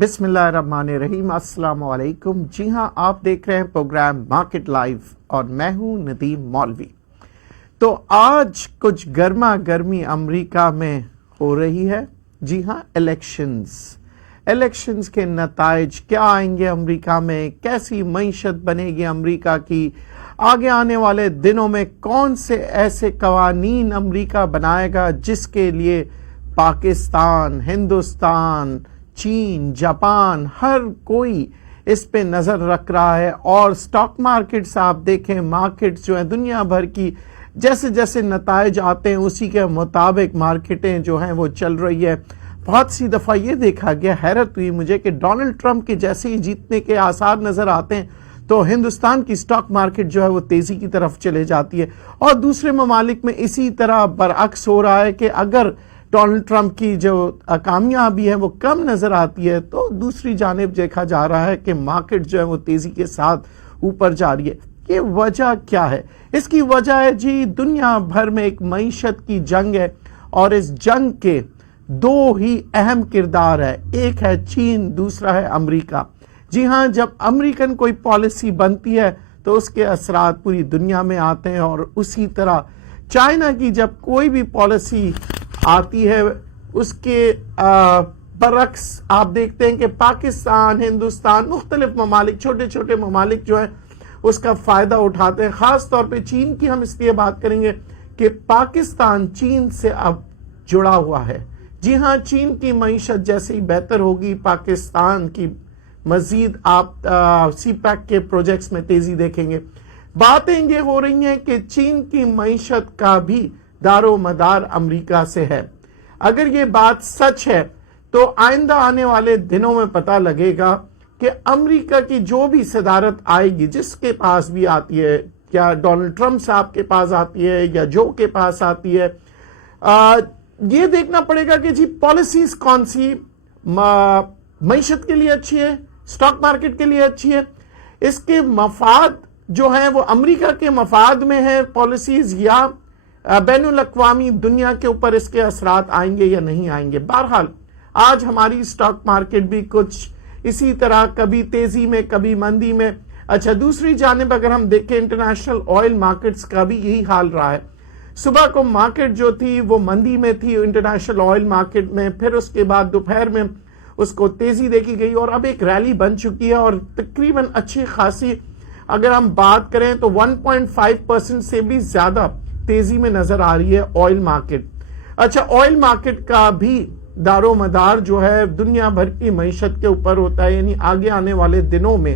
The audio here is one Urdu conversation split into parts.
بسم اللہ الرحمن الرحیم، السلام علیکم۔ جی ہاں، آپ دیکھ رہے ہیں پروگرام مارکیٹ لائیو اور میں ہوں ندیم مولوی۔ تو آج کچھ گرما گرمی امریکہ میں ہو رہی ہے۔ جی ہاں، الیکشنز کے نتائج کیا آئیں گے امریکہ میں، کیسی معیشت بنے گی امریکہ کی، آگے آنے والے دنوں میں کون سے ایسے قوانین امریکہ بنائے گا جس کے لیے پاکستان، ہندوستان، چین، جاپان ہر کوئی اس پہ نظر رکھ رہا ہے۔ اور سٹاک مارکیٹس آپ دیکھیں، مارکیٹس جو ہیں دنیا بھر کی جیسے جیسے نتائج آتے ہیں اسی کے مطابق مارکیٹیں جو ہیں وہ چل رہی ہے۔ بہت سی دفعہ یہ دیکھا گیا، حیرت ہوئی مجھے کہ ڈونلڈ ٹرمپ کے جیسے ہی جیتنے کے آثار نظر آتے ہیں تو ہندوستان کی سٹاک مارکیٹ جو ہے وہ تیزی کی طرف چلے جاتی ہے، اور دوسرے ممالک میں اسی طرح برعکس ہو رہا ہے کہ اگر ڈونلڈ ٹرمپ کی جو کامیابی ہے وہ کم نظر آتی ہے تو دوسری جانب دیکھا جا رہا ہے کہ مارکیٹ جو ہے وہ تیزی کے ساتھ اوپر جا رہی ہے۔ یہ وجہ کیا ہے؟ اس کی وجہ ہے جی دنیا بھر میں ایک معیشت کی جنگ ہے، اور اس جنگ کے دو ہی اہم کردار ہے، ایک ہے چین، دوسرا ہے امریکہ۔ جی ہاں، جب امریکن کوئی پالیسی بنتی ہے تو اس کے اثرات پوری دنیا میں آتے ہیں، اور اسی طرح چائنا کی جب کوئی بھی پالیسی آتی ہے اس کے برعکس آپ دیکھتے ہیں کہ پاکستان، ہندوستان، مختلف ممالک، چھوٹے چھوٹے ممالک جو ہیں اس کا فائدہ اٹھاتے ہیں۔ خاص طور پہ چین کی ہم اس لیے بات کریں گے کہ پاکستان چین سے اب جڑا ہوا ہے۔ جی ہاں، چین کی معیشت جیسے ہی بہتر ہوگی، پاکستان کی مزید آپ سی پیک کے پروجیکٹس میں تیزی دیکھیں گے۔ باتیں یہ ہو رہی ہیں کہ چین کی معیشت کا بھی دار و مدار امریکہ سے ہے۔ اگر یہ بات سچ ہے تو آئندہ آنے والے دنوں میں پتہ لگے گا کہ امریکہ کی جو بھی صدارت آئے گی، جس کے پاس بھی آتی ہے، یا ڈونلڈ ٹرمپ صاحب کے پاس آتی ہے یا جو کے پاس آتی ہے، یہ دیکھنا پڑے گا کہ جی پالیسیز کون سی معیشت کے لیے اچھی ہے، سٹاک مارکیٹ کے لیے اچھی ہے، اس کے مفاد جو ہیں وہ امریکہ کے مفاد میں ہے پالیسیز، یا بین الاقوامی دنیا کے اوپر اس کے اثرات آئیں گے یا نہیں آئیں گے۔ بہرحال آج ہماری سٹاک مارکیٹ بھی کچھ اسی طرح کبھی تیزی میں کبھی مندی میں۔ اچھا، دوسری جانب اگر ہم دیکھیں انٹرنیشنل آئل مارکیٹس کا بھی یہی حال رہا ہے۔ صبح کو مارکیٹ جو تھی وہ مندی میں تھی انٹرنیشنل آئل مارکیٹ میں، پھر اس کے بعد دوپہر میں اس کو تیزی دیکھی گئی اور اب ایک ریلی بن چکی ہے، اور تقریباً اچھی خاصی اگر ہم بات کریں تو 1.5% سے بھی زیادہ تیزی میں نظر آ رہی ہے آئل مارکیٹ۔ اچھا، آئل مارکیٹ کا بھی دار و مدار جو ہے دنیا بھر کی معیشت کے اوپر ہوتا ہے، یعنی آگے آنے والے دنوں میں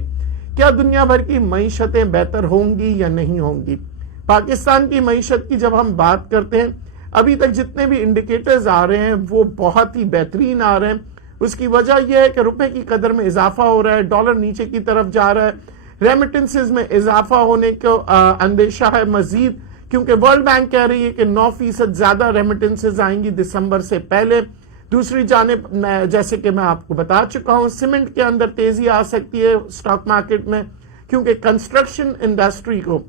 کیا دنیا بھر کی معیشتیں بہتر ہوں گی یا نہیں ہوں گی۔ پاکستان کی معیشت کی جب ہم بات کرتے ہیں، ابھی تک جتنے بھی انڈیکیٹرز آ رہے ہیں وہ بہت ہی بہترین آ رہے ہیں۔ اس کی وجہ یہ ہے کہ روپے کی قدر میں اضافہ ہو رہا ہے، ڈالر نیچے کی طرف جا رہا ہے، ریمیٹنسز میں اضافہ ہونے کا اندیشہ ہے مزید، کیونکہ ورلڈ بینک کہہ رہی ہے کہ 9% زیادہ ریمیٹنسز آئیں گی دسمبر سے پہلے۔ دوسری جانب جیسے کہ میں آپ کو بتا چکا ہوں، سیمنٹ کے اندر تیزی آ سکتی ہے سٹاک مارکیٹ میں، کیونکہ کنسٹرکشن انڈسٹری کو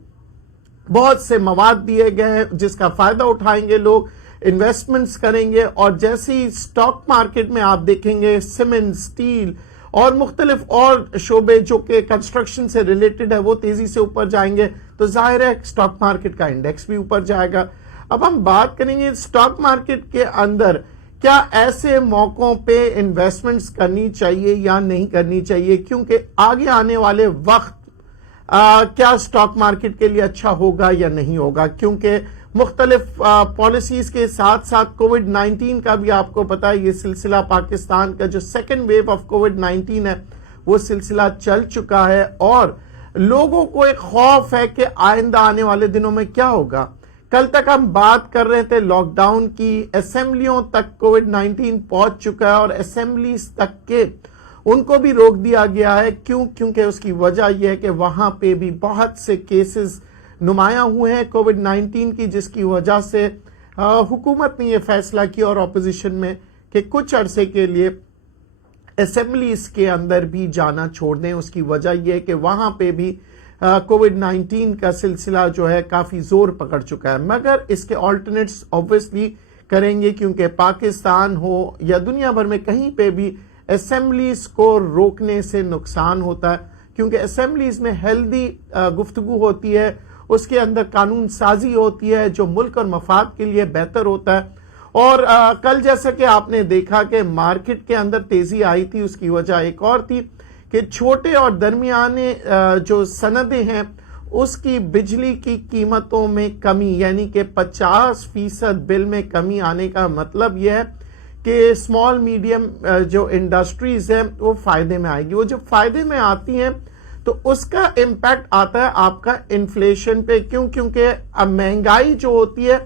بہت سے مواد دیے گئے ہیں جس کا فائدہ اٹھائیں گے لوگ، انویسٹمنٹس کریں گے، اور جیسے ہی سٹاک مارکیٹ میں آپ دیکھیں گے سیمنٹ، سٹیل اور مختلف اور شعبے جو کہ کنسٹرکشن سے ریلیٹڈ ہے وہ تیزی سے اوپر جائیں گے، تو ظاہر ہے سٹاک مارکیٹ کا انڈیکس بھی اوپر جائے گا۔ اب ہم بات کریں گے سٹاک مارکیٹ کے اندر کیا ایسے موقعوں پہ انویسٹمنٹس کرنی چاہیے یا نہیں کرنی چاہیے، کیونکہ آگے آنے والے وقت کیا سٹاک مارکیٹ کے لیے اچھا ہوگا یا نہیں ہوگا، کیونکہ مختلف پالیسیز کے ساتھ ساتھ کووڈ-19 کا بھی آپ کو پتا ہے، یہ سلسلہ پاکستان کا جو سیکنڈ ویو آف کووڈ-19 ہے وہ سلسلہ چل چکا ہے، اور لوگوں کو ایک خوف ہے کہ آئندہ آنے والے دنوں میں کیا ہوگا۔ کل تک ہم بات کر رہے تھے لاک ڈاؤن کی، اسمبلیوں تک کووڈ-19 پہنچ چکا ہے، اور اسمبلیز تک کے ان کو بھی روک دیا گیا ہے۔ کیونکہ اس کی وجہ یہ ہے کہ وہاں پہ بھی بہت سے کیسز نمایاں ہوئے ہیں کووڈ-19 کی، جس کی وجہ سے حکومت نے یہ فیصلہ کیا اور اپوزیشن میں کہ کچھ عرصے کے لیے اسمبلیز کے اندر بھی جانا چھوڑ دیں۔ اس کی وجہ یہ ہے کہ وہاں پہ بھی کووڈ-19 کا سلسلہ جو ہے کافی زور پکڑ چکا ہے، مگر اس کے آلٹرنیٹس obviously کریں گے، کیونکہ پاکستان ہو یا دنیا بھر میں کہیں پہ بھی اسمبلیز کو روکنے سے نقصان ہوتا ہے، کیونکہ اسمبلیز میں ہیلدی گفتگو ہوتی ہے، اس کے اندر قانون سازی ہوتی ہے جو ملک اور مفاد کے لیے بہتر ہوتا ہے۔ اور کل جیسا کہ آپ نے دیکھا کہ مارکیٹ کے اندر تیزی آئی تھی، اس کی وجہ ایک اور تھی کہ چھوٹے اور درمیانے جو صنعتیں ہیں اس کی بجلی کی قیمتوں میں کمی، یعنی کہ 50% بل میں کمی آنے کا مطلب یہ ہے کہ اسمال میڈیم جو انڈسٹریز ہیں وہ فائدے میں آئے گی۔ وہ جب فائدے میں آتی ہیں تو اس کا امپیکٹ آتا ہے آپ کا انفلیشن پہ، کیونکہ اب مہنگائی جو ہوتی ہے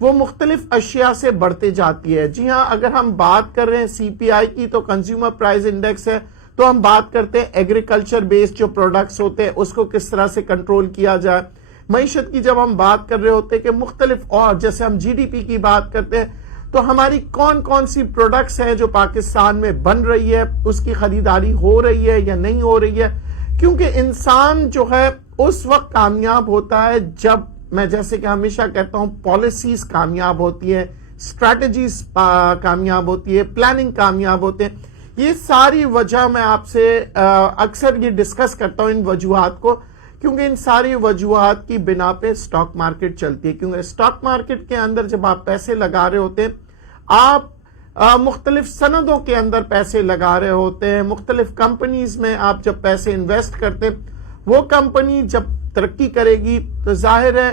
وہ مختلف اشیاء سے بڑھتے جاتی ہے۔ جی ہاں، اگر ہم بات کر رہے ہیں سی پی آئی کی تو کنزیومر پرائز انڈیکس ہے، تو ہم بات کرتے ہیں ایگریکلچر بیسڈ جو پروڈکٹس ہوتے ہیں اس کو کس طرح سے کنٹرول کیا جائے۔ معیشت کی جب ہم بات کر رہے ہوتے ہیں کہ مختلف، اور جیسے ہم جی ڈی پی کی بات کرتے ہیں تو ہماری کون کون سی پروڈکٹس ہیں جو پاکستان میں بن رہی ہے، اس کی خریداری ہو رہی ہے یا نہیں ہو رہی ہے، کیونکہ انسان جو ہے اس وقت کامیاب ہوتا ہے جب، میں جیسے کہ ہمیشہ کہتا ہوں، پالیسیز کامیاب ہوتی ہے، اسٹریٹجیز کامیاب ہوتی ہے، پلاننگ کامیاب ہوتے ہیں۔ یہ ساری وجہ میں آپ سے اکثر یہ ڈسکس کرتا ہوں ان وجوہات کو، کیونکہ ان ساری وجوہات کی بنا پہ سٹاک مارکیٹ چلتی ہے۔ کیونکہ سٹاک مارکیٹ کے اندر جب آپ پیسے لگا رہے ہوتے ہیں، آپ مختلف سندوں کے اندر پیسے لگا رہے ہوتے ہیں، مختلف کمپنیز میں آپ جب پیسے انویسٹ کرتے ہیں، وہ کمپنی جب ترقی کرے گی تو ظاہر ہے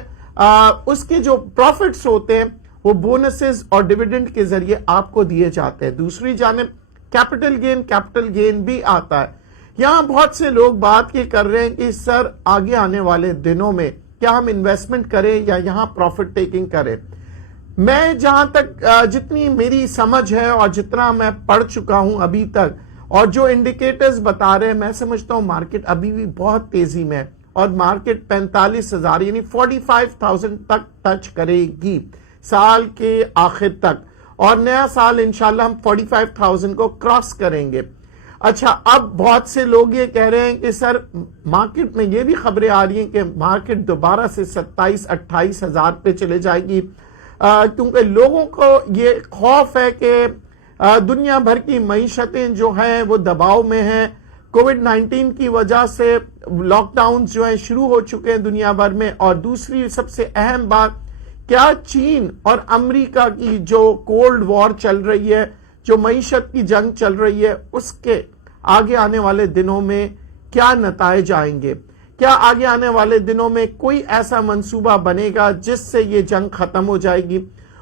اس کے جو پروفٹس ہوتے ہیں وہ بونسز اور ڈیویڈنڈ کے ذریعے آپ کو دیے جاتے ہیں۔ دوسری جانب کیپٹل گین بھی آتا ہے۔ یہاں بہت سے لوگ بات یہ کر رہے ہیں کہ سر آگے آنے والے دنوں میں کیا ہم انویسٹمنٹ کریں یا یہاں پروفٹ ٹیکنگ کریں۔ میں جہاں تک جتنی میری سمجھ ہے اور جتنا میں پڑھ چکا ہوں ابھی تک، اور جو انڈیکیٹرز بتا رہے ہیں، میں سمجھتا ہوں مارکیٹ ابھی بھی بہت تیزی میں ہے، اور مارکیٹ 45,000 یعنی 45,000 تک ٹچ کرے گی سال کے آخر تک، اور نیا سال انشاءاللہ ہم 45,000 کو کراس کریں گے۔ اچھا، اب بہت سے لوگ یہ کہہ رہے ہیں کہ سر مارکیٹ میں یہ بھی خبریں آ رہی ہیں کہ مارکیٹ دوبارہ سے 27-28,000 پہ چلے جائے گی، کیونکہ لوگوں کو یہ خوف ہے کہ دنیا بھر کی معیشتیں جو ہیں وہ دباؤ میں ہیں۔ کووڈ-19 کی وجہ سے لاک ڈاؤنز جو ہیں شروع ہو چکے ہیں دنیا بھر میں، اور دوسری سب سے اہم بات، کیا چین اور امریکہ کی جو کولڈ وار چل رہی ہے، جو معیشت کی جنگ چل رہی ہے، اس کے آگے آنے والے دنوں میں کیا نتائج آئیں گے؟ کیا آگے آنے والے دنوں میں کوئی ایسا منصوبہ بنے گا جس سے یہ جنگ ختم ہو جائے گی؟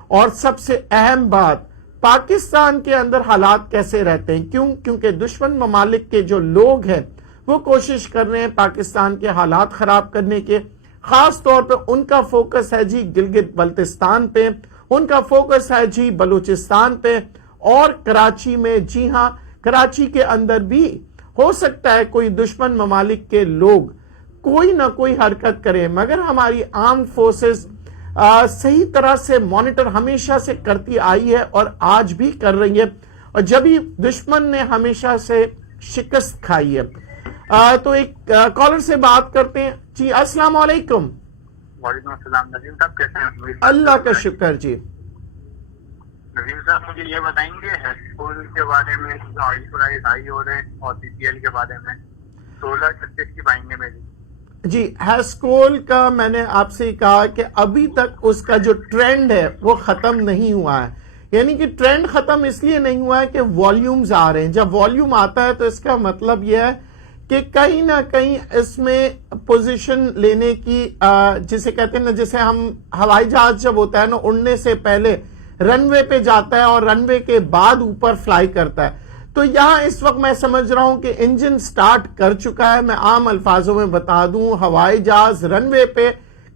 اور سب سے اہم بات، پاکستان کے اندر حالات کیسے رہتے ہیں؟ کیونکہ دشمن ممالک کے جو لوگ ہیں وہ کوشش کر رہے ہیں پاکستان کے حالات خراب کرنے کے۔ خاص طور پہ ان کا فوکس ہے جی گلگت بلتستان پہ، ان کا فوکس ہے جی بلوچستان پہ، اور کراچی میں۔ جی ہاں، کراچی کے اندر بھی ہو سکتا ہے کوئی دشمن ممالک کے لوگ کوئی نہ کوئی حرکت کرے، مگر ہماری آرم فورسز صحیح طرح سے مانیٹر ہمیشہ سے کرتی آئی ہے اور آج بھی کر رہی ہے، اور جبھی دشمن نے ہمیشہ سے شکست کھائی ہے۔ تو ایک کالر سے بات کرتے ہیں۔ جی السلام علیکم۔ وعلیکم السلام۔ نظیم صاحب کیسے ہیں؟ اللہ کا شکر۔ جی نظیم صاحب مجھے یہ بتائیں گے اسکول کے بارے میں، آئل پرائز ہائی ہو رہے ہیں، اور بی پی ایل کے بارے میں 16-36 کی پائیں گے میری۔ جی، ہیسکول کا میں نے آپ سے کہا کہ ابھی تک اس کا جو ٹرینڈ ہے وہ ختم نہیں ہوا ہے، یعنی کہ ٹرینڈ ختم اس لیے نہیں ہوا ہے کہ والیومز آ رہے ہیں۔ جب والیوم آتا ہے تو اس کا مطلب یہ ہے کہ کہیں نہ کہیں اس میں پوزیشن لینے کی، جسے کہتے ہیں نا، جسے ہم ہوائی جہاز جب ہوتا ہے نا اڑنے سے پہلے رن وے پہ جاتا ہے اور رن وے کے بعد اوپر فلائی کرتا ہے، تو یہاں اس وقت میں سمجھ رہا ہوں کہ انجن سٹارٹ کر چکا ہے۔ میں عام الفاظوں میں بتا دوں، ہوائی جہاز رن وے پہ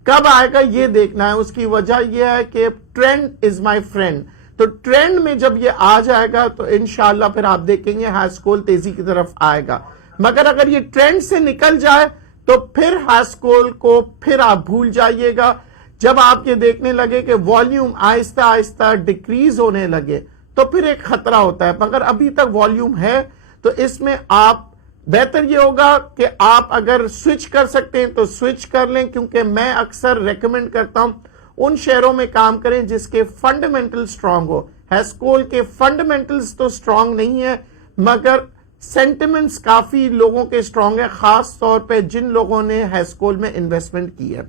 کب آئے گا یہ دیکھنا ہے۔ اس کی وجہ یہ ہے کہ ٹرینڈ از مائی فرینڈ، تو ٹرینڈ میں جب یہ آ جائے گا تو انشاءاللہ پھر آپ دیکھیں گے ہائی اسکول تیزی کی طرف آئے گا، مگر اگر یہ ٹرینڈ سے نکل جائے تو پھر ہائی اسکول کو پھر آپ بھول جائیے گا۔ جب آپ یہ دیکھنے لگے کہ والیوم آہستہ آہستہ ڈیکریز ہونے لگے تو پھر ایک خطرہ ہوتا ہے، مگر ابھی تک والیوم ہے، تو اس میں آپ بہتر یہ ہوگا کہ آپ اگر سوئچ کر سکتے ہیں تو سوئچ کر لیں، کیونکہ میں اکثر ریکمینڈ کرتا ہوں ان شہروں میں کام کریں جس کے فنڈامنٹل سٹرونگ ہو۔ ہیسکول کے فنڈامنٹلز تو سٹرونگ نہیں ہے، مگر سینٹیمنٹس کافی لوگوں کے اسٹرانگ ہے، خاص طور پہ جن لوگوں نے ہیسکول میں انویسٹمنٹ کی ہے۔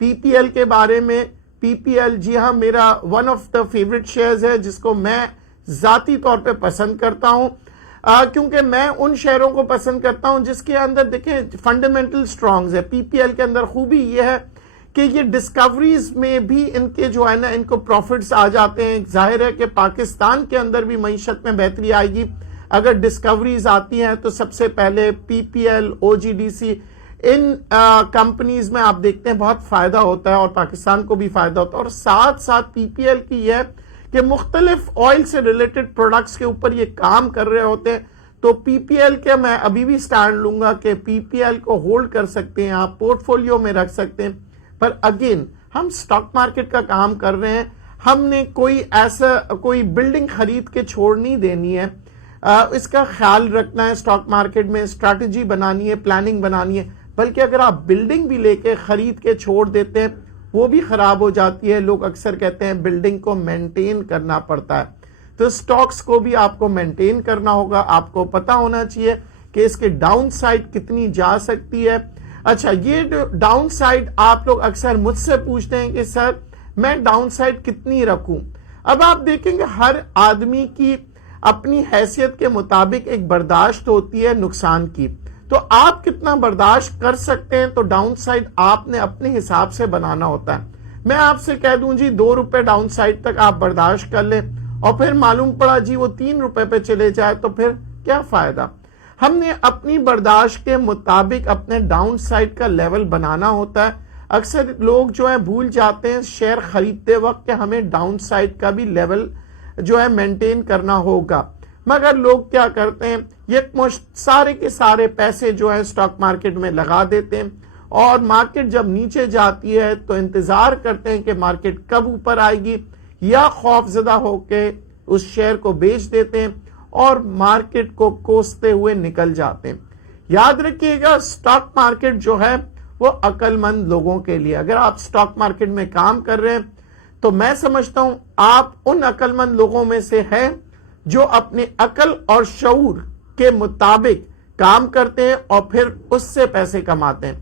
پی پی ایل کے بارے میں، پی پی ایل جی ہاں میرا one of the favourite shares ہے جس کو میں ذاتی طور پہ پسند کرتا ہوں، کیونکہ میں ان شیئروں کو پسند کرتا ہوں جس کے اندر دیکھیں فنڈامنٹل اسٹرانگز ہے۔ پی پی ایل کے اندر خوبی یہ ہے کہ یہ ڈسکوریز میں بھی ان کے جو ہے نا ان کو پروفٹس آ جاتے ہیں۔ ظاہر ہے کہ پاکستان کے اندر بھی معیشت میں بہتری آئے گی اگر ڈسکوریز آتی ہیں، تو سب سے پہلے پی پی ایل، او جی ڈی سی، ان کمپنیز میں آپ دیکھتے ہیں بہت فائدہ ہوتا ہے اور پاکستان کو بھی فائدہ ہوتا ہے۔ اور ساتھ ساتھ پی پی ایل کی یہ ہے کہ مختلف آئل سے ریلیٹڈ پروڈکٹس کے اوپر یہ کام کر رہے ہوتے ہیں، تو پی پی ایل کے میں ابھی بھی سٹینڈ لوں گا کہ پی پی ایل کو ہولڈ کر سکتے ہیں، آپ پورٹ فولیو میں رکھ سکتے ہیں۔ پر اگین ہم سٹاک مارکیٹ کا کام کر رہے ہیں، ہم نے کوئی بلڈنگ خرید کے چھوڑ نہیں دینی ہے، اس کا خیال رکھنا ہے، سٹاک مارکیٹ میں اسٹریٹجی بنانی ہے، پلاننگ بنانی ہے۔ بلکہ اگر آپ بلڈنگ بھی لے کے خرید کے چھوڑ دیتے ہیں وہ بھی خراب ہو جاتی ہے۔ لوگ اکثر کہتے ہیں بلڈنگ کو مینٹین کرنا پڑتا ہے، تو سٹاکس کو بھی آپ کو مینٹین کرنا ہوگا، آپ کو پتا ہونا چاہیے کہ اس کے ڈاؤن سائڈ کتنی جا سکتی ہے۔ اچھا، یہ ڈاؤن سائڈ آپ لوگ اکثر مجھ سے پوچھتے ہیں کہ سر میں ڈاؤن سائڈ کتنی رکھوں؟ اب آپ دیکھیں گے ہر آدمی کی اپنی حیثیت کے مطابق ایک برداشت ہوتی ہے نقصان کی، تو آپ کتنا برداشت کر سکتے ہیں، تو ڈاؤن سائڈ آپ نے اپنے حساب سے بنانا ہوتا ہے۔ میں آپ سے کہہ دوں جی 2 روپے ڈاؤن سائڈ تک آپ برداشت کر لیں اور پھر معلوم پڑا جی وہ 3 روپے پہ چلے جائے تو پھر کیا فائدہ؟ ہم نے اپنی برداشت کے مطابق اپنے ڈاؤن سائڈ کا لیول بنانا ہوتا ہے۔ اکثر لوگ جو ہے بھول جاتے ہیں شیئر خریدتے وقت کہ ہمیں ڈاؤن سائڈ کا بھی لیول جو ہے مینٹین کرنا ہوگا، مگر لوگ کیا کرتے ہیں یکمشت سارے کے سارے پیسے جو ہے سٹاک مارکیٹ میں لگا دیتے ہیں، اور مارکیٹ جب نیچے جاتی ہے تو انتظار کرتے ہیں کہ مارکیٹ کب اوپر آئے گی، یا خوف زدہ ہو کے اس شیئر کو بیچ دیتے ہیں اور مارکیٹ کو کوستے ہوئے نکل جاتے ہیں۔ یاد رکھیے گا سٹاک مارکیٹ جو ہے وہ عقل مند لوگوں کے لیے، اگر آپ سٹاک مارکیٹ میں کام کر رہے ہیں تو میں سمجھتا ہوں آپ ان عقل مند لوگوں میں سے ہیں جو اپنے عقل اور شعور کے مطابق کام کرتے ہیں اور پھر اس سے پیسے کماتے ہیں۔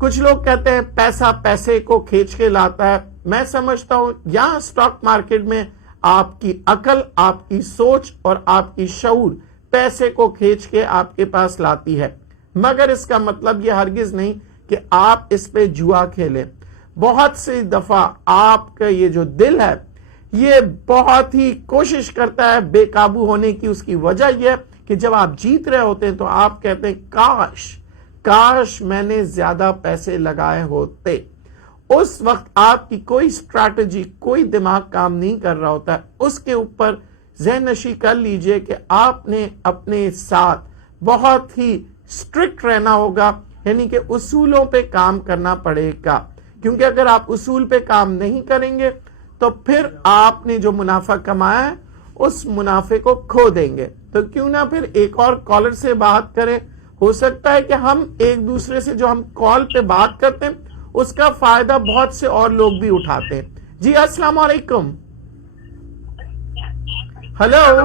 کچھ لوگ کہتے ہیں پیسہ پیسے کو کھینچ کے لاتا ہے، میں سمجھتا ہوں یہاں سٹاک مارکیٹ میں آپ کی عقل، آپ کی سوچ اور آپ کی شعور پیسے کو کھینچ کے آپ کے پاس لاتی ہے، مگر اس کا مطلب یہ ہرگز نہیں کہ آپ اس پہ جوا کھیلیں۔ بہت سی دفعہ آپ کا یہ جو دل ہے یہ بہت ہی کوشش کرتا ہے بے قابو ہونے کی، اس کی وجہ یہ ہے کہ جب آپ جیت رہے ہوتے ہیں تو آپ کہتے ہیں کاش میں نے زیادہ پیسے لگائے ہوتے۔ اس وقت آپ کی کوئی اسٹریٹجی، کوئی دماغ کام نہیں کر رہا ہوتا ہے۔ اس کے اوپر ذہن نشی کر لیجئے کہ آپ نے اپنے ساتھ بہت ہی اسٹرکٹ رہنا ہوگا، یعنی کہ اصولوں پہ کام کرنا پڑے گا، کیونکہ اگر آپ اصول پہ کام نہیں کریں گے تو پھر آپ نے جو منافع کمایا ہے اس منافع کو کھو دیں گے۔ تو کیوں نہ پھر ایک اور کالر سے بات کریں، ہو سکتا ہے کہ ہم ایک دوسرے سے جو ہم کال پہ بات کرتے ہیں اس کا فائدہ بہت سے اور لوگ بھی اٹھاتے ہیں۔ جی السلام علیکم۔ ہلو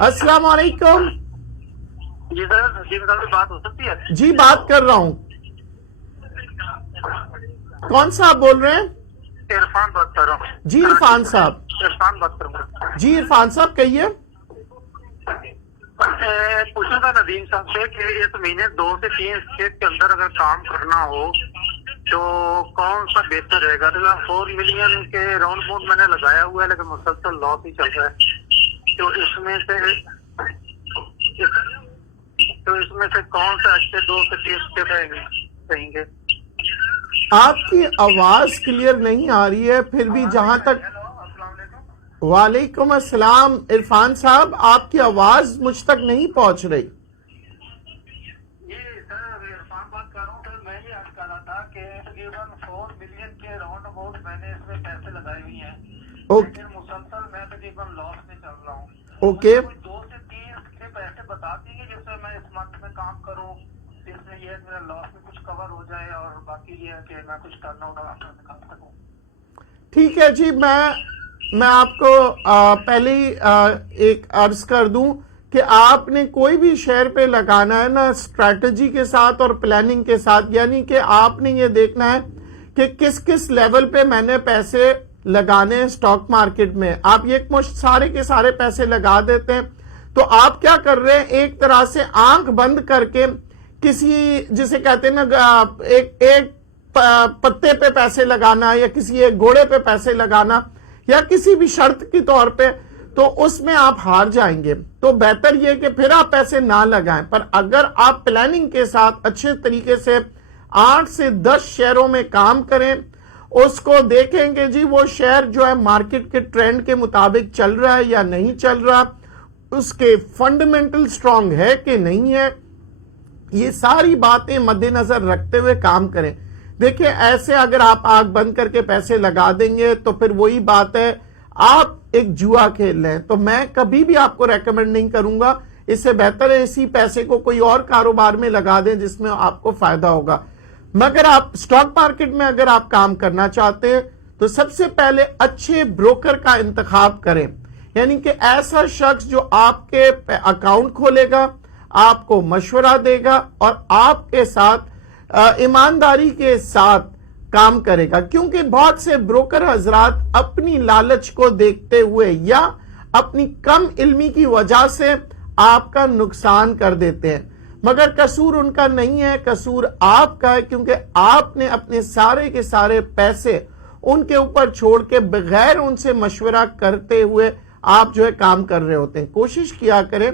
السلام علیکم۔ جی سر بات ہو سکتی ہے؟ جی بات کر رہا ہوں، کون سا آپ بول رہے ہیں؟ عرفان بات کر رہا ہوں۔ جی عرفان صاحب، عرفان بات کر رہا ہوں۔ جی عرفان صاحب کہیے۔ پوچھنا تھا ندیم صاحب سے کہ اس مہینے 2 سے 3 اسٹیٹ کے اندر اگر کام کرنا ہو تو کون سا بہتر رہے گا؟ 4 ملین کے راؤنڈ بوٹ میں نے لگایا ہوا ہے لیکن مسلسل لاس ہی چل رہا ہے، تو اس میں سے کون سا اچھے 2 سے 3 اسٹیٹ رہیں گے؟ آپ کی آواز کلیئر نہیں آ رہی ہے، پھر بھی جہاں تک۔ وعلیکم السلام عرفان صاحب، آپ کی آواز مجھ تک نہیں پہنچ رہی۔ جی سر عرفان بات کر رہا ہوں۔ سر میں یہ عرض کر رہا تھا کہ تقریباً 4 ملین کے راؤنڈ اباؤٹ میں نے اس میں پیسے لگائے ہوئے ہیں، لیکن مسلسل میں تقریباً لاس میں چل رہا ہوں۔ اوکے، 2 سے 3 کے پیسے بتا دیں گے جس سے میں اس منتھ میں کام کروں، اس میں یہ میرا لاس میں کچھ کور ہو جائے اور باقی یہ ہے کہ میں کچھ کرنا ہوگا اپنا نکال سکوں۔ ٹھیک ہے جی، میں میں آپ کو پہلے ہی ایک عرض کر دوں کہ آپ نے کوئی بھی شیئر پہ لگانا ہے نا اسٹریٹجی کے ساتھ اور پلاننگ کے ساتھ، یعنی کہ آپ نے یہ دیکھنا ہے کہ کس کس لیول پہ میں نے پیسے لگانے ہیں اسٹاک مارکیٹ میں۔ آپ ایک مشت سارے کے سارے پیسے لگا دیتے ہیں تو آپ کیا کر رہے ہیں، ایک طرح سے آنکھ بند کر کے کسی جسے کہتے ہیں نا ایک پتے پہ پیسے لگانا یا کسی ایک گھوڑے پہ پیسے لگانا یا کسی بھی شرط کی طور پہ، تو اس میں آپ ہار جائیں گے۔ تو بہتر یہ کہ پھر آپ پیسے نہ لگائیں، پر اگر آپ پلاننگ کے ساتھ اچھے طریقے سے 8 سے 10 شیئروں میں کام کریں، اس کو دیکھیں گے جی وہ شیئر جو ہے مارکیٹ کے ٹرینڈ کے مطابق چل رہا ہے یا نہیں چل رہا، اس کے فنڈامنٹل سٹرونگ ہے کہ نہیں ہے، یہ ساری باتیں مد نظر رکھتے ہوئے کام کریں۔ دیکھیں ایسے اگر آپ آنکھ بند کر کے پیسے لگا دیں گے تو پھر وہی بات ہے، آپ ایک جوا کھیل رہے ہیں۔ تو میں کبھی بھی آپ کو ریکمینڈ نہیں کروں گا، اس سے بہتر ہے اسی پیسے کو کوئی اور کاروبار میں لگا دیں جس میں آپ کو فائدہ ہوگا۔ مگر آپ سٹاک مارکیٹ میں اگر آپ کام کرنا چاہتے ہیں تو سب سے پہلے اچھے بروکر کا انتخاب کریں، یعنی کہ ایسا شخص جو آپ کے اکاؤنٹ کھولے گا، آپ کو مشورہ دے گا اور آپ کے ساتھ ایمانداری کے ساتھ کام کرے گا، کیونکہ بہت سے بروکر حضرات اپنی لالچ کو دیکھتے ہوئے یا اپنی کم علمی کی وجہ سے آپ کا نقصان کر دیتے ہیں، مگر قصور ان کا نہیں ہے، قصور آپ کا ہے، کیونکہ آپ نے اپنے سارے کے سارے پیسے ان کے اوپر چھوڑ کے بغیر ان سے مشورہ کرتے ہوئے آپ جو ہے کام کر رہے ہوتے ہیں۔ کوشش کیا کریں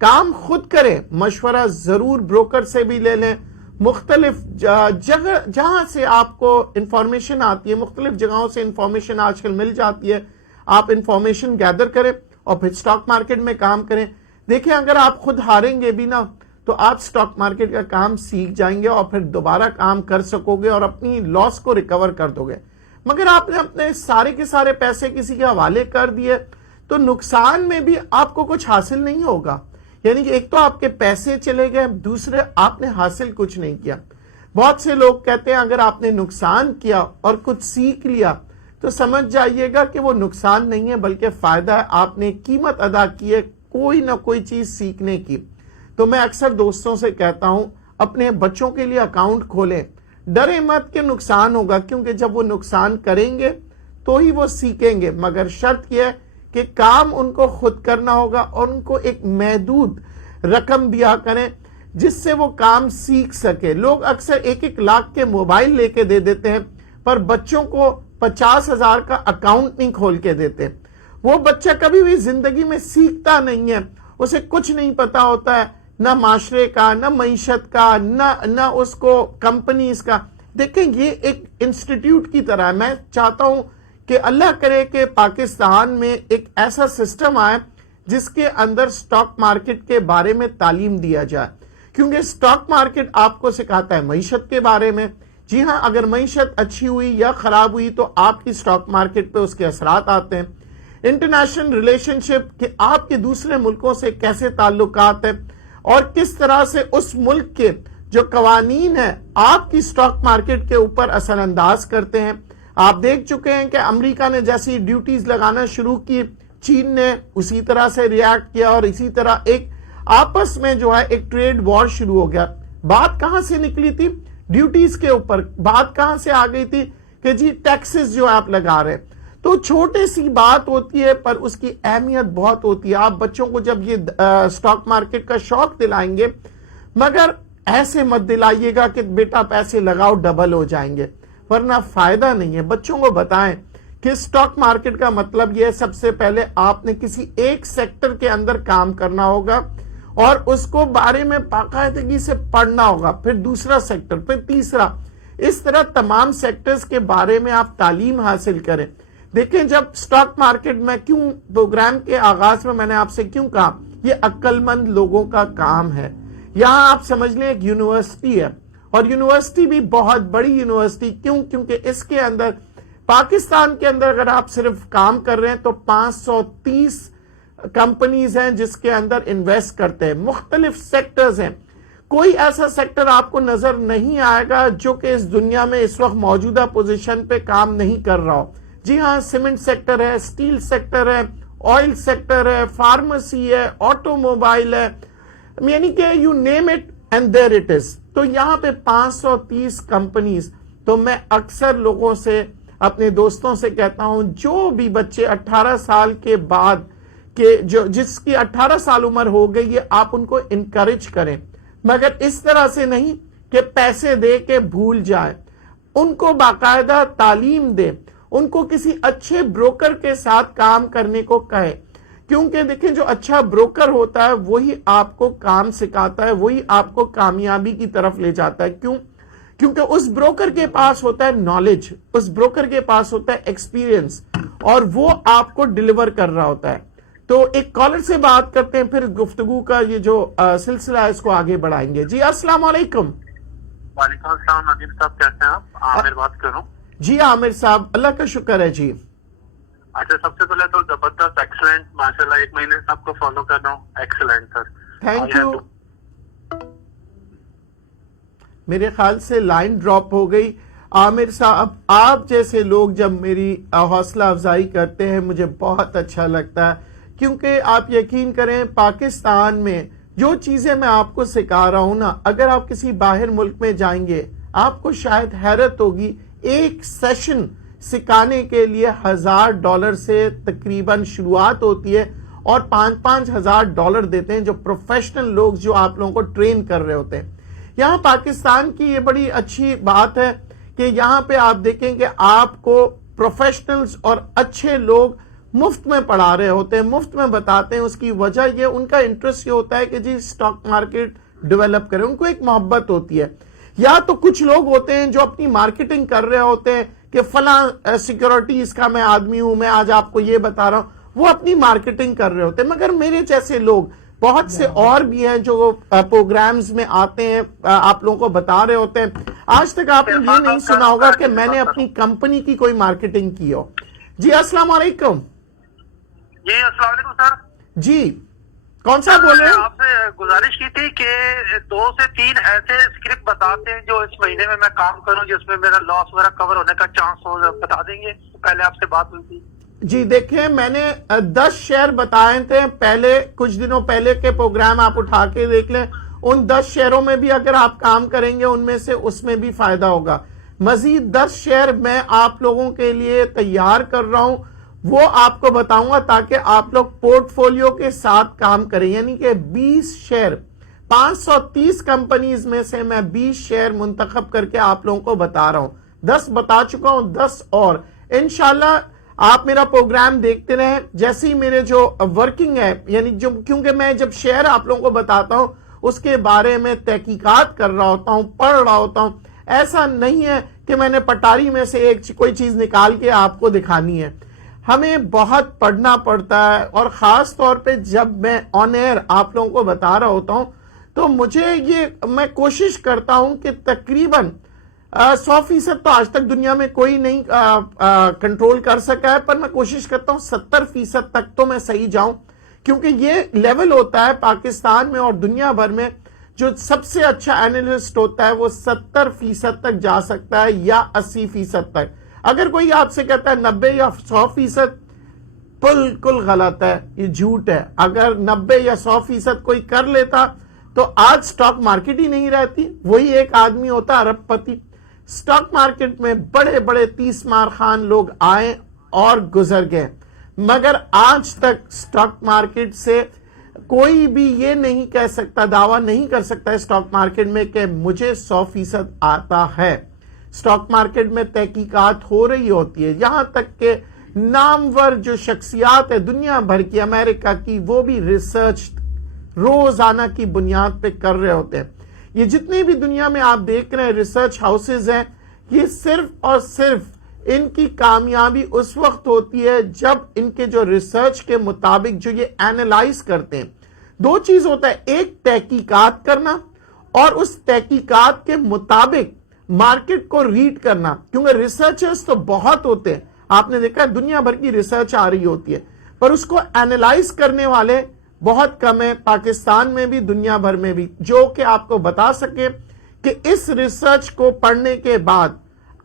کام خود کریں، مشورہ ضرور بروکر سے بھی لے لیں، مختلف جگہ جہاں سے آپ کو انفارمیشن آتی ہے، مختلف جگہوں سے انفارمیشن آج کل مل جاتی ہے، آپ انفارمیشن گیدر کریں اور پھر سٹاک مارکیٹ میں کام کریں۔ دیکھیں اگر آپ خود ہاریں گے بھی نا تو آپ سٹاک مارکیٹ کا کام سیکھ جائیں گے اور پھر دوبارہ کام کر سکو گے اور اپنی لاس کو ریکور کر دو گے۔ مگر آپ نے اپنے سارے کے سارے پیسے کسی کے حوالے کر دیے تو نقصان میں بھی آپ کو کچھ حاصل نہیں ہوگا، یعنی کہ ایک تو آپ کے پیسے چلے گئے، دوسرے آپ نے حاصل کچھ نہیں کیا۔ بہت سے لوگ کہتے ہیں اگر آپ نے نقصان کیا اور کچھ سیکھ لیا تو سمجھ جائیے گا کہ وہ نقصان نہیں ہے بلکہ فائدہ ہے، آپ نے قیمت ادا کی ہے کوئی نہ کوئی چیز سیکھنے کی۔ تو میں اکثر دوستوں سے کہتا ہوں اپنے بچوں کے لیے اکاؤنٹ کھولیں، ڈرے مت کہ نقصان ہوگا، کیونکہ جب وہ نقصان کریں گے تو ہی وہ سیکھیں گے، مگر شرط یہ ہے کہ کام ان کو خود کرنا ہوگا اور ان کو ایک محدود رقم دیا کریں جس سے وہ کام سیکھ سکے۔ لوگ اکثر 1-1 لاکھ کے موبائل لے کے دے دیتے ہیں پر بچوں کو 50,000 کا اکاؤنٹ نہیں کھول کے دیتے۔ وہ بچہ کبھی بھی زندگی میں سیکھتا نہیں ہے، اسے کچھ نہیں پتا ہوتا ہے، نہ معاشرے کا، نہ معیشت کا، نہ اس کو کمپنیز کا۔ دیکھیں یہ ایک انسٹیٹیوٹ کی طرح ہے۔ میں چاہتا ہوں کہ اللہ کرے کہ پاکستان میں ایک ایسا سسٹم آئے جس کے اندر سٹاک مارکیٹ کے بارے میں تعلیم دیا جائے، کیونکہ سٹاک مارکیٹ آپ کو سکھاتا ہے معیشت کے بارے میں۔ جی ہاں، اگر معیشت اچھی ہوئی یا خراب ہوئی تو آپ کی سٹاک مارکیٹ پہ اس کے اثرات آتے ہیں۔ انٹرنیشنل ریلیشن شپ کہ آپ کے دوسرے ملکوں سے کیسے تعلقات ہیں اور کس طرح سے اس ملک کے جو قوانین ہیں آپ کی سٹاک مارکیٹ کے اوپر اثر انداز کرتے ہیں۔ آپ دیکھ چکے ہیں کہ امریکہ نے جیسی ڈیوٹیز لگانا شروع کی، چین نے اسی طرح سے ریاکٹ کیا اور اسی طرح ایک آپس میں جو ہے ایک ٹریڈ وار شروع ہو گیا۔ بات کہاں سے نکلی تھی؟ ڈیوٹیز کے اوپر۔ بات کہاں سے آ گئی تھی کہ جی ٹیکسز جو آپ لگا رہے ہیں۔ تو چھوٹے سی بات ہوتی ہے پر اس کی اہمیت بہت ہوتی ہے۔ آپ بچوں کو جب یہ سٹاک مارکیٹ کا شوق دلائیں گے، مگر ایسے مت دلائیے گا کہ بیٹا پیسے لگاؤ ڈبل ہو جائیں گے، ورنہ فائدہ نہیں ہے۔ بچوں کو بتائیں کہ سٹاک مارکیٹ کا مطلب یہ ہے سب سے پہلے آپ نے کسی ایک سیکٹر کے اندر کام کرنا ہوگا اور اس کو بارے میں باقاعدگی سے پڑھنا ہوگا، پھر دوسرا سیکٹر، پھر تیسرا، اس طرح تمام سیکٹرز کے بارے میں آپ تعلیم حاصل کریں۔ دیکھیں جب سٹاک مارکیٹ میں کیوں پروگرام کے آغاز میں نے آپ سے کیوں کہا یہ عقل مند لوگوں کا کام ہے۔ یہاں آپ سمجھ لیں ایک یونیورسٹی ہے اور یونیورسٹی بھی بہت بڑی یونیورسٹی، کیونکہ اس کے اندر پاکستان کے اندر اگر آپ صرف کام کر رہے ہیں تو 530 کمپنیز ہیں جس کے اندر انویسٹ کرتے ہیں، مختلف سیکٹرز ہیں۔ کوئی ایسا سیکٹر آپ کو نظر نہیں آئے گا جو کہ اس دنیا میں اس وقت موجودہ پوزیشن پہ کام نہیں کر رہا ہو۔ جی ہاں، سیمنٹ سیکٹر ہے، سٹیل سیکٹر ہے، آئل سیکٹر ہے، فارمیسی ہے، آٹو موبائل ہے، یعنی کہ you name it and there it is. تو یہاں پہ 530 کمپنیز. تو میں اکثر لوگوں سے، اپنے دوستوں سے کہتا ہوں، جو بھی بچے 18 سال کے بعد کہ جس کی 18 سال عمر ہو گئی ہے، آپ ان کو انکریج کریں، مگر اس طرح سے نہیں کہ پیسے دے کے بھول جائیں. ان کو باقاعدہ تعلیم دیں، ان کو کسی اچھے بروکر کے ساتھ کام کرنے کو کہیں، کیونکہ دیکھیں جو اچھا بروکر ہوتا ہے وہی آپ کو کام سکھاتا ہے، وہی آپ کو کامیابی کی طرف لے جاتا ہے. کیوں؟ کیونکہ اس بروکر کے پاس ہوتا ہے نالج، اس بروکر کے پاس ہوتا ہے ایکسپیرینس، اور وہ آپ کو ڈیلیور کر رہا ہوتا ہے. تو ایک کالر سے بات کرتے ہیں، پھر گفتگو کا یہ جو سلسلہ ہے اس کو آگے بڑھائیں گے. جی السلام علیکم. وعلیکم السلام ندیم صاحب، کیسے ہیں آپ؟ عامر بات کر رہا ہوں. جی عامر صاحب، اللہ کا شکر ہے. جی اچھا، سب سے پہلے تو زبردست، ایکسلنٹ، ماشاءاللہ، 1 مہینے سے آپ کو فالو کر رہا ہوں. Excellent sir, thank you. میرے خیال سے لائن ڈراپ ہو گئی. عامر صاحب، آپ جیسے لوگ جب میری حوصلہ افزائی کرتے ہیں مجھے بہت اچھا لگتا ہے، کیونکہ آپ یقین کریں پاکستان میں جو چیزیں میں آپ کو سکھا رہا ہوں نا، اگر آپ کسی باہر ملک میں جائیں گے آپ کو شاید حیرت ہوگی. ایک سیشن سکھانے کے لیے $1000 سے تقریباً شروعات ہوتی ہے، اور $5,000 دیتے ہیں جو پروفیشنل لوگ جو آپ لوگوں کو ٹرین کر رہے ہوتے ہیں. یہاں پاکستان کی یہ بڑی اچھی بات ہے کہ یہاں پہ آپ دیکھیں کہ آپ کو پروفیشنلز اور اچھے لوگ مفت میں پڑھا رہے ہوتے ہیں، مفت میں بتاتے ہیں. اس کی وجہ یہ، ان کا انٹرسٹ یہ ہوتا ہے کہ جی سٹاک مارکیٹ ڈیولپ کریں، ان کو ایک محبت ہوتی ہے. یا تو کچھ لوگ ہوتے ہیں جو اپنی مارکیٹنگ کر رہے ہوتے ہیں کہ فلاں سیکیورٹیز کا میں آدمی ہوں، میں آج آپ کو یہ بتا رہا ہوں، وہ اپنی مارکیٹنگ کر رہے ہوتے ہیں. مگر میرے جیسے لوگ بہت سے اور بھی ہیں جو پروگرامز میں آتے ہیں، آپ لوگوں کو بتا رہے ہوتے ہیں. آج تک آپ نے یہ نہیں سنا ہوگا کہ میں نے اپنی کمپنی کی کوئی مارکیٹنگ کی ہو. جی السلام علیکم. جی السلام علیکم سر. جی کون سا بول رہے ہیں؟ آپ سے گزارش کی تھی کہ 2 سے 3 ایسے اسکرپٹ بتاتے ہیں جو اس مہینے میں کام کروں جس میں میرا لاس وغیرہ کور ہونے کا چانس ہو، بتا دیں گے. پہلے آپ سے بات ہوئی تھی. جی دیکھیں، میں نے 10 شیئر بتائے تھے پہلے، کچھ دنوں پہلے کے پروگرام آپ اٹھا کے دیکھ لیں. ان 10 شیئروں میں بھی اگر آپ کام کریں گے ان میں سے اس میں بھی فائدہ ہوگا. مزید 10 شیئر میں آپ لوگوں کے لیے تیار کر رہا ہوں، وہ آپ کو بتاؤں گا تاکہ آپ لوگ پورٹ فولیو کے ساتھ کام کریں. یعنی کہ 20 شیئر، 530 کمپنیز میں سے میں 20 شیئر منتخب کر کے آپ لوگوں کو بتا رہا ہوں. 10 بتا چکا ہوں، 10 اور انشاءاللہ. آپ میرا پروگرام دیکھتے رہیں. جیسے ہی میرے جو ورکنگ ہے، یعنی کیونکہ میں جب شیئر آپ لوگوں کو بتاتا ہوں اس کے بارے میں تحقیقات کر رہا ہوتا ہوں، پڑھ رہا ہوتا ہوں. ایسا نہیں ہے کہ میں نے پٹاری میں سے کوئی چیز نکال کے آپ کو دکھانی ہے. ہمیں بہت پڑھنا پڑتا ہے، اور خاص طور پہ جب میں آن ایئر آپ لوگوں کو بتا رہا ہوتا ہوں تو میں کوشش کرتا ہوں کہ تقریباً 100% تو آج تک دنیا میں کوئی نہیں کنٹرول کر سکا ہے، پر میں کوشش کرتا ہوں 70% تک تو میں صحیح جاؤں. کیونکہ یہ لیول ہوتا ہے پاکستان میں اور دنیا بھر میں، جو سب سے اچھا اینالسٹ ہوتا ہے وہ 70% تک جا سکتا ہے یا 80% تک. اگر کوئی آپ سے کہتا ہے 90 یا 100%، بالکل غلط ہے، یہ جھوٹ ہے. اگر 90 یا 100% کوئی کر لیتا تو آج سٹاک مارکیٹ ہی نہیں رہتی، وہی ایک آدمی ہوتا ارب پتی. سٹاک مارکیٹ میں بڑے بڑے 30 مار خان لوگ آئے اور گزر گئے، مگر آج تک سٹاک مارکیٹ سے کوئی بھی یہ نہیں کہہ سکتا، دعویٰ نہیں کر سکتا سٹاک مارکیٹ میں کہ مجھے 100% آتا ہے. سٹاک مارکیٹ میں تحقیقات ہو رہی ہوتی ہے، یہاں تک کہ نامور جو شخصیات ہے دنیا بھر کی، امریکہ کی، وہ بھی ریسرچ روزانہ کی بنیاد پہ کر رہے ہوتے ہیں. یہ جتنے بھی دنیا میں آپ دیکھ رہے ہیں ریسرچ ہاؤسز ہیں، یہ صرف اور صرف ان کی کامیابی اس وقت ہوتی ہے جب ان کے جو ریسرچ کے مطابق جو یہ اینالائز کرتے ہیں. 2 چیز ہوتا ہے، ایک تحقیقات کرنا اور اس تحقیقات کے مطابق مارکیٹ کو ریڈ کرنا. کیونکہ ریسرچرز تو بہت ہوتے ہیں، آپ نے دیکھا دنیا بھر کی ریسرچ آ رہی ہوتی ہے، پر اس کو اینالائز کرنے والے بہت کم ہیں، پاکستان میں بھی دنیا بھر میں بھی، جو کہ آپ کو بتا سکے کہ اس ریسرچ کو پڑھنے کے بعد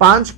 5